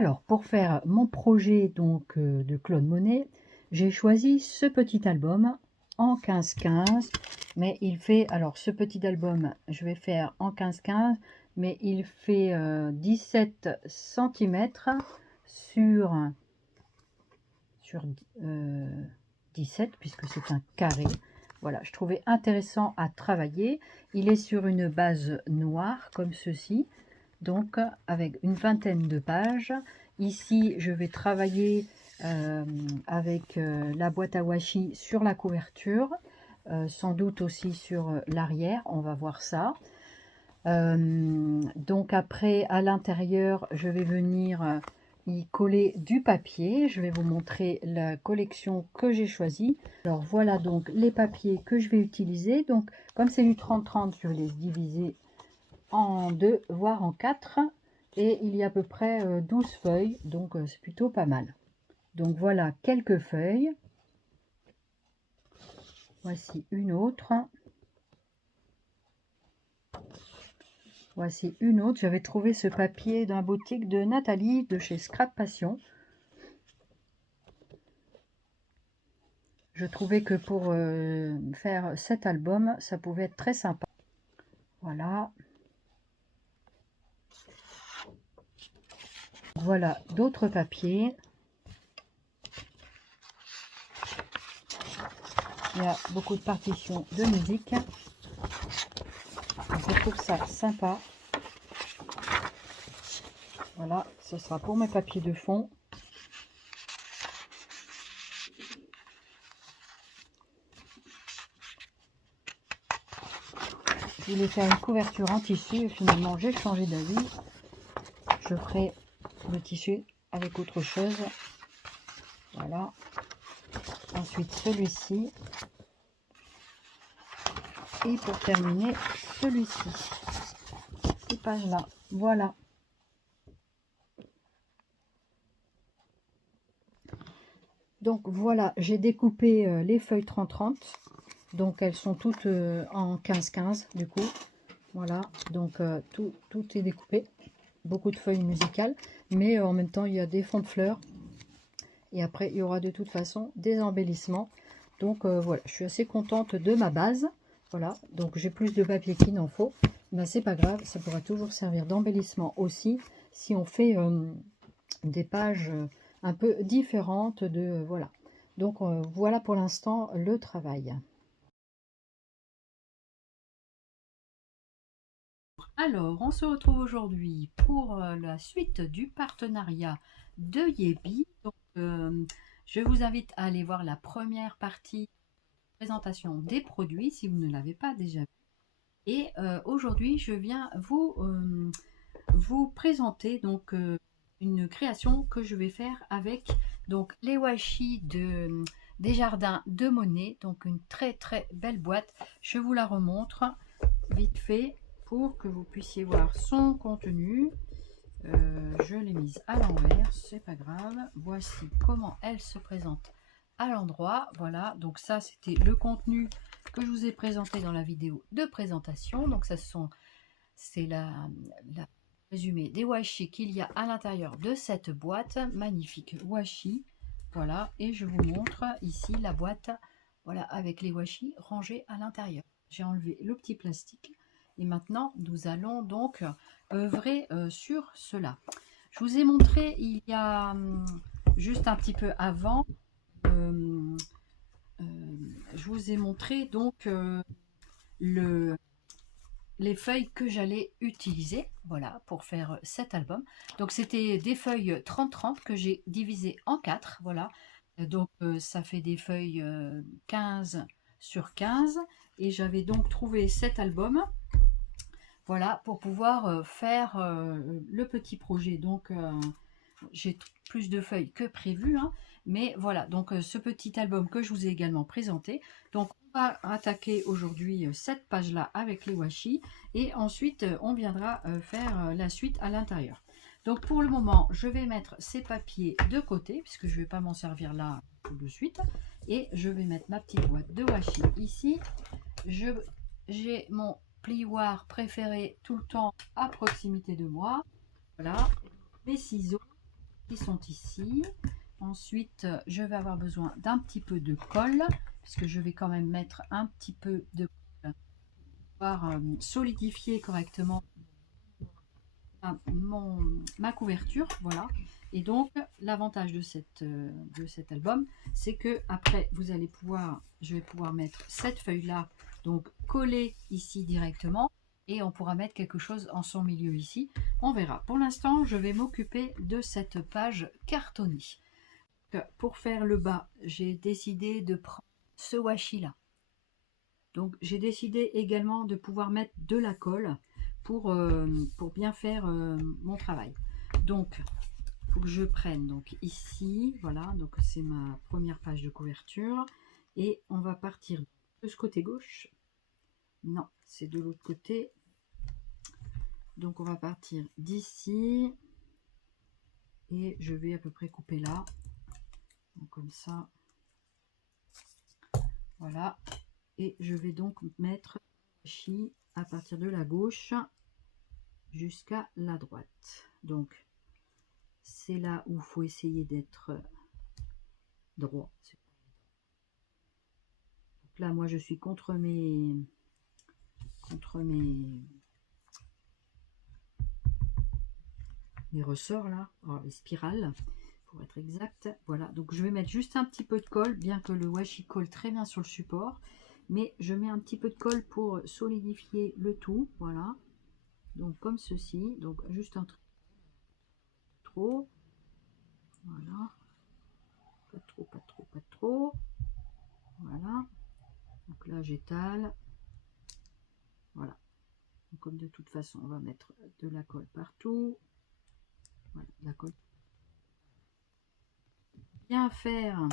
Alors, pour faire mon projet donc de Claude Monet, j'ai choisi ce petit album en 15-15, mais il fait, alors ce petit album, je vais faire en 15-15, mais il fait 17 cm sur 17, puisque c'est un carré. Voilà, je trouvais intéressant à travailler. Il est sur une base noire, comme ceci, donc avec une vingtaine de pages. Ici, je vais travailler avec la boîte à washi sur la couverture, sans doute aussi sur l'arrière, on va voir ça. Donc après, à l'intérieur, je vais venir y coller du papier. Je vais vous montrer la collection que j'ai choisie. Alors voilà donc les papiers que je vais utiliser. Donc comme c'est du 30-30, je vais les diviser en 2, voire en 4. Et il y a à peu près 12 feuilles, donc c'est plutôt pas mal. Donc voilà quelques feuilles. Voici une autre. Voici une autre. J'avais trouvé ce papier dans la boutique de Nathalie de chez Scrap Passion. Je trouvais que pour faire cet album, ça pouvait être très sympa. Voilà. Voilà d'autres papiers. Il y a beaucoup de partitions de musique. Je trouve ça sympa. Voilà, ce sera pour mes papiers de fond. Je voulais faire une couverture en tissu et finalement j'ai changé d'avis. Je ferai le tissu avec autre chose. Voilà. Ensuite celui-ci. Et pour terminer, celui-ci. Ces pages-là. Voilà. Donc voilà, j'ai découpé les feuilles 30-30. Donc elles sont toutes en 15-15 du coup. Voilà, donc tout est découpé. Beaucoup de feuilles musicales. Mais en même temps, il y a des fonds de fleurs. Et après, il y aura de toute façon des embellissements. Donc voilà, je suis assez contente de ma base. Voilà, donc j'ai plus de papier qu'il n'en faut. Mais c'est pas grave, ça pourra toujours servir d'embellissement aussi. Si on fait des pages un peu différentes de... voilà. Donc voilà pour l'instant le travail. Alors, on se retrouve aujourd'hui pour la suite du partenariat de Yebi. Donc, je vous invite à aller voir la première partie de présentation des produits si vous ne l'avez pas déjà vu. Et aujourd'hui, je viens vous présenter donc une création que je vais faire avec donc les washi des jardins de Monet. Donc une très belle boîte. Je vous la remontre vite fait pour que vous puissiez voir son contenu. Je l'ai mise à l'envers, c'est pas grave. Voici comment elle se présente à l'endroit. Voilà, donc ça c'était le contenu que je vous ai présenté dans la vidéo de présentation. Donc ça c'est la résumé des washi qu'il y a à l'intérieur de cette boîte. Magnifique washi. Voilà, et je vous montre ici la boîte, voilà, avec les washi rangés à l'intérieur. J'ai enlevé le petit plastique et maintenant nous allons donc œuvrer sur cela. Je vous ai montré il y a juste un petit peu avant, je vous ai montré donc les feuilles que j'allais utiliser, voilà, pour faire cet album. Donc c'était des feuilles 30-30 que j'ai divisées en 4, voilà. Donc ça fait des feuilles 15 sur 15 et j'avais donc trouvé cet album, voilà, pour pouvoir faire le petit projet. Donc j'ai plus de feuilles que prévu, hein, mais voilà, donc ce petit album que je vous ai également présenté. Donc on va attaquer aujourd'hui cette page là avec les washi et ensuite on viendra faire la suite à l'intérieur. Donc pour le moment je vais mettre ces papiers de côté puisque je ne vais pas m'en servir là tout de suite et je vais mettre ma petite boîte de washi ici. J'ai mon plioir préféré tout le temps à proximité de moi, voilà, mes ciseaux qui sont ici. Ensuite, je vais avoir besoin d'un petit peu de colle, puisque je vais quand même mettre un petit peu de colle pour pouvoir solidifier correctement ma couverture. Voilà. Et donc, l'avantage de cet album, c'est que après, je vais pouvoir mettre cette feuille-là, donc collée ici directement, et on pourra mettre quelque chose en son milieu ici. On verra. Pour l'instant, je vais m'occuper de cette page cartonnée. Pour faire le bas, j'ai décidé de prendre ce washi-là. Donc, j'ai décidé également de pouvoir mettre de la colle pour bien faire mon travail. Donc, il faut que je prenne donc ici, voilà, donc c'est ma première page de couverture. Et on va partir de ce côté gauche. Non, c'est de l'autre côté. Donc, on va partir d'ici. Et je vais à peu près couper là. Donc, comme ça. Voilà. Et je vais donc mettre chi à partir de la gauche jusqu'à la droite. Donc, c'est là où il faut essayer d'être droit. Donc là, moi, je suis contre mes ressorts là, alors, les spirales, pour être exact. Voilà, donc je vais mettre juste un petit peu de colle, bien que le washi colle très bien sur le support. Mais je mets un petit peu de colle pour solidifier le tout. Voilà. Donc comme ceci. Donc juste un trop. Voilà. Pas trop, pas trop, pas trop. Voilà. Donc là j'étale. Voilà. Donc, comme de toute façon on va mettre de la colle partout. Voilà, de la colle. Bien faire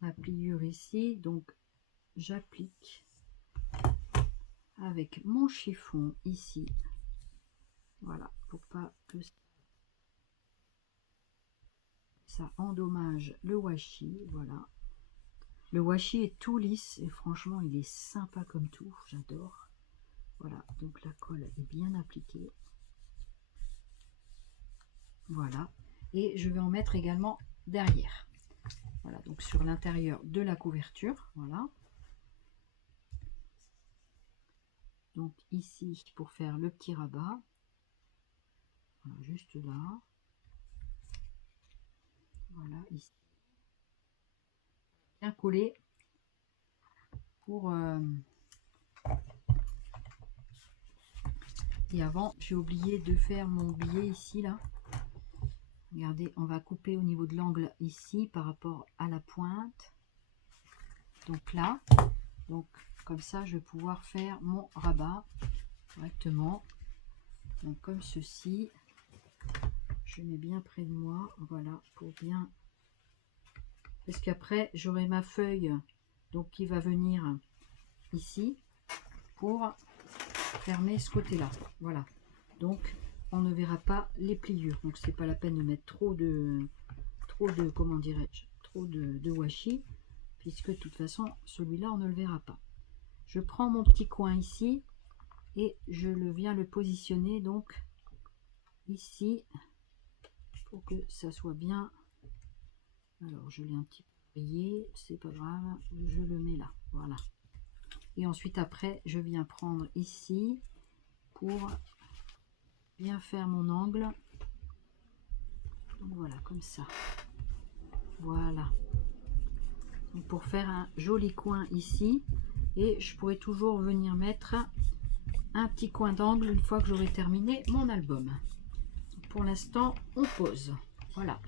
ma pliure ici. Donc j'applique avec mon chiffon ici. Voilà, pour pas que ça endommage le washi. Voilà. Le washi est tout lisse et franchement il est sympa comme tout, j'adore. Voilà, donc la colle est bien appliquée. Voilà, et je vais en mettre également derrière. Voilà, donc sur l'intérieur de la couverture. Voilà. Donc ici pour faire le petit rabat. Voilà, juste là. Voilà, ici. Bien collé pour... Et avant, j'ai oublié de faire mon billet ici, là. Regardez, on va couper au niveau de l'angle ici par rapport à la pointe. Donc là, donc comme ça, je vais pouvoir faire mon rabat correctement. Donc comme ceci. Je mets bien près de moi, voilà, pour bien... Parce qu'après, j'aurai ma feuille donc qui va venir ici pour fermer ce côté-là. Voilà. Donc, on ne verra pas les pliures. Donc, c'est pas la peine de mettre trop de comment dirais-je, trop de washi, puisque de toute façon, celui-là, on ne le verra pas. Je prends mon petit coin ici et je viens le positionner donc ici pour que ça soit bien. Alors, je l'ai un petit peu brillé, c'est pas grave, je le mets là, voilà. Et ensuite, après, je viens prendre ici pour bien faire mon angle. Donc, voilà, comme ça. Voilà. Donc, pour faire un joli coin ici. Et je pourrais toujours venir mettre un petit coin d'angle une fois que j'aurai terminé mon album. Donc, pour l'instant, on pose. Voilà.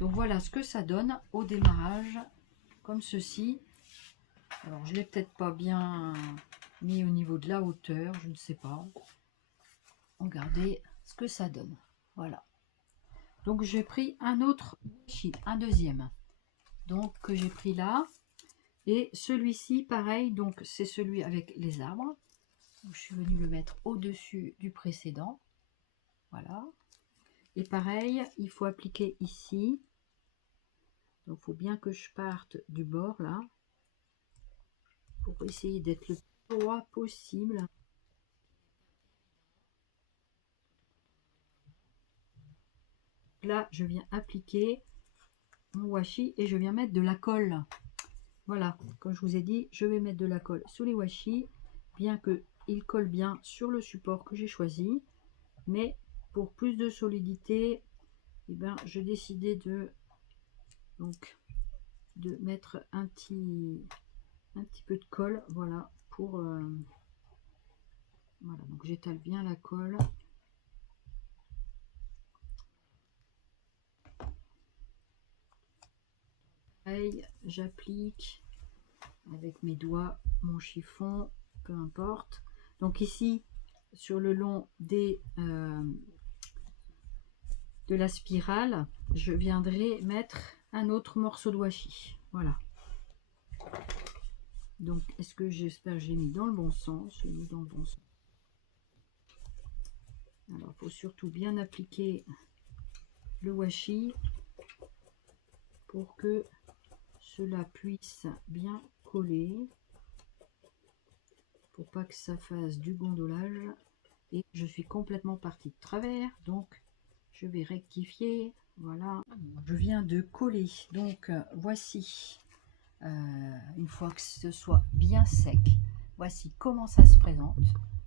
Donc, voilà ce que ça donne au démarrage. Comme ceci. Alors, je l'ai peut-être pas bien mis au niveau de la hauteur, je ne sais pas. Regardez ce que ça donne. Voilà. Donc, j'ai pris un autre washi, un deuxième. Donc, que j'ai pris là. Et celui-ci, pareil, donc c'est celui avec les arbres. Donc, je suis venue le mettre au-dessus du précédent. Voilà. Et pareil, il faut appliquer ici. Donc, il faut bien que je parte du bord là. Pour essayer d'être le plus droit possible. là, je viens appliquer mon washi et je viens mettre de la colle. Voilà, comme je vous ai dit, je vais mettre de la colle sous les washi, bien que il colle bien sur le support que j'ai choisi. Mais pour plus de solidité, eh ben, je décidais de mettre un petit peu de colle, voilà, pour voilà, donc j'étale bien la colle. Pareil, j'applique avec mes doigts mon chiffon, peu importe. Donc ici, sur le long de la spirale, je viendrai mettre un autre morceau de washi. Voilà. Donc, est-ce que j'espère que j'ai mis dans le bon sens? J'ai mis dans le bon sens. Alors, il faut surtout bien appliquer le washi pour que cela puisse bien coller, pour pas que ça fasse du gondolage. Et je suis complètement partie de travers, donc je vais rectifier. Voilà, je viens de coller, donc voici, une fois que ce soit bien sec, voici comment ça se présente.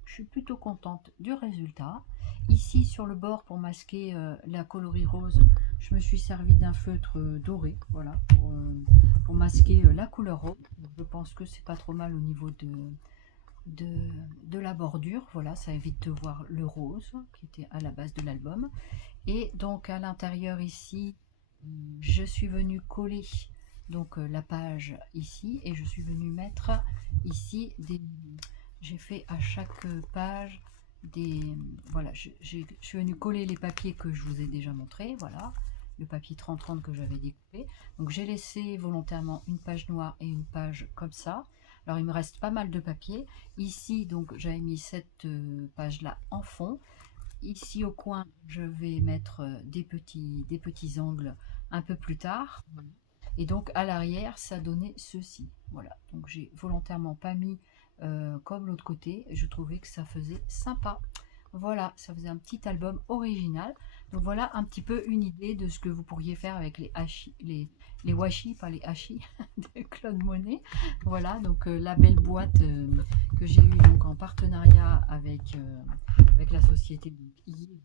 Je suis plutôt contente du résultat. Ici sur le bord, pour masquer la coloris rose, je me suis servi d'un feutre doré, voilà, pour masquer la couleur rose. Je pense que c'est pas trop mal au niveau de la bordure. Voilà, ça évite de voir le rose qui était à la base de l'album. Et donc à l'intérieur ici, je suis venue coller donc la page ici, et je suis venue mettre ici j'ai fait à chaque page des, voilà, je suis venue coller les papiers que je vous ai déjà montré, voilà, le papier 30-30 que j'avais découpé. Donc j'ai laissé volontairement une page noire et une page comme ça. Alors il me reste pas mal de papier ici, donc j'avais mis cette page là en fond. Ici au coin, je vais mettre des petits angles un peu plus tard. Et donc à l'arrière, ça donnait ceci. Voilà, donc j'ai volontairement pas mis comme l'autre côté. Je trouvais que ça faisait sympa. Voilà, ça faisait un petit album original. Donc voilà un petit peu une idée de ce que vous pourriez faire avec les washi, pas les hachis de Claude Monet. Voilà, donc la belle boîte que j'ai eue donc en partenariat avec la société Yebi.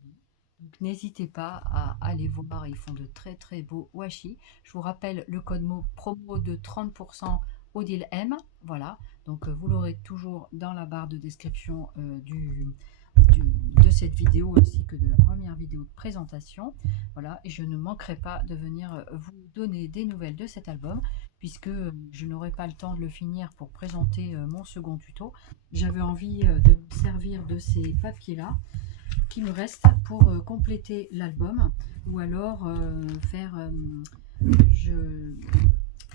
Donc n'hésitez pas à aller voir, ils font de très beaux washi. Je vous rappelle le code mot promo de 30% Odile M. Voilà, donc vous l'aurez toujours dans la barre de description de cette vidéo, ainsi que de la première vidéo de présentation. Voilà, et je ne manquerai pas de venir vous donner des nouvelles de cet album, puisque je n'aurai pas le temps de le finir pour présenter mon second tuto. J'avais envie de me servir de ces papiers là qui me reste pour compléter l'album, ou alors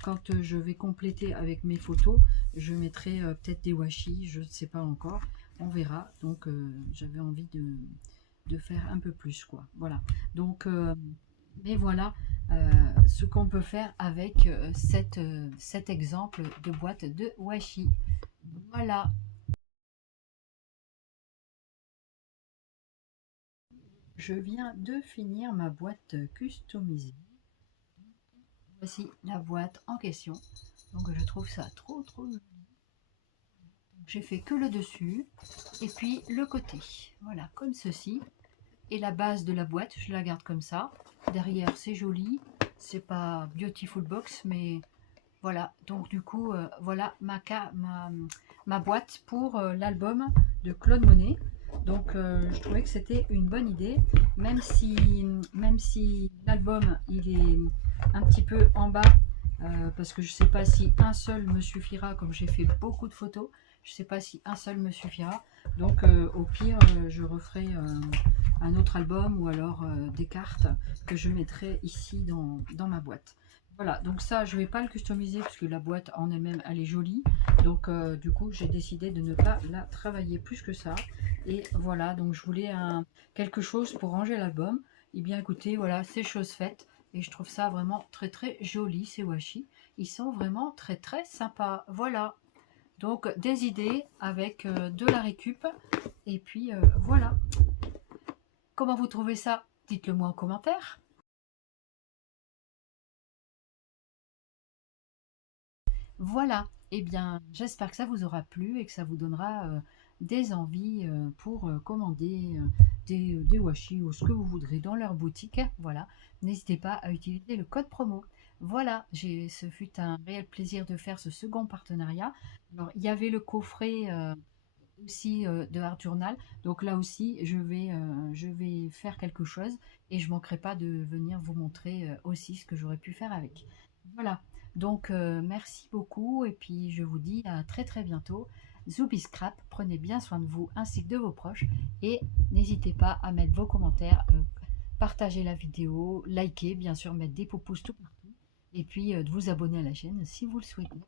quand je vais compléter avec mes photos, je mettrai peut-être des washi, je ne sais pas encore, on verra. Donc j'avais envie de faire un peu plus, quoi. Voilà, donc mais voilà ce qu'on peut faire avec cet exemple de boîte de washi. Voilà. Je viens de finir ma boîte customisée. Voici la boîte en question. Donc je trouve ça trop joli. J'ai fait que le dessus et puis le côté. Voilà, comme ceci. Et la base de la boîte, je la garde comme ça. Derrière, c'est joli. C'est pas Beautiful Box, mais voilà. Donc du coup, voilà ma boîte pour l'album de Claude Monet. Donc je trouvais que c'était une bonne idée, même si l'album il est un petit peu en bas, parce que je sais pas si un seul me suffira, comme j'ai fait beaucoup de photos, je sais pas si un seul me suffira. Donc au pire je referai un autre album, ou alors des cartes que je mettrai ici dans ma boîte. Voilà, donc ça je vais pas le customiser parce que la boîte en elle-même elle est jolie. Donc du coup j'ai décidé de ne pas la travailler plus que ça. Et voilà, donc je voulais quelque chose pour ranger l'album. Et bien écoutez, voilà, c'est chose faite. Et je trouve ça vraiment très joli, ces washi. Ils sont vraiment très sympas. Voilà, donc des idées avec de la récup. Et puis voilà. Comment vous trouvez ça? Dites-le moi en commentaire. Voilà, eh bien, j'espère que ça vous aura plu et que ça vous donnera des envies pour commander des washi ou ce que vous voudrez dans leur boutique. Voilà, n'hésitez pas à utiliser le code promo. Voilà, ce fut un réel plaisir de faire ce second partenariat. Alors, il y avait le coffret aussi de Art Journal, donc là aussi, je vais faire quelque chose et je ne manquerai pas de venir vous montrer aussi ce que j'aurais pu faire avec. Voilà. Donc, merci beaucoup et puis je vous dis à très très bientôt. Zoubi Scrap, prenez bien soin de vous ainsi que de vos proches et n'hésitez pas à mettre vos commentaires, partager la vidéo, liker, bien sûr, mettre des pouces tout partout et puis de vous abonner à la chaîne si vous le souhaitez.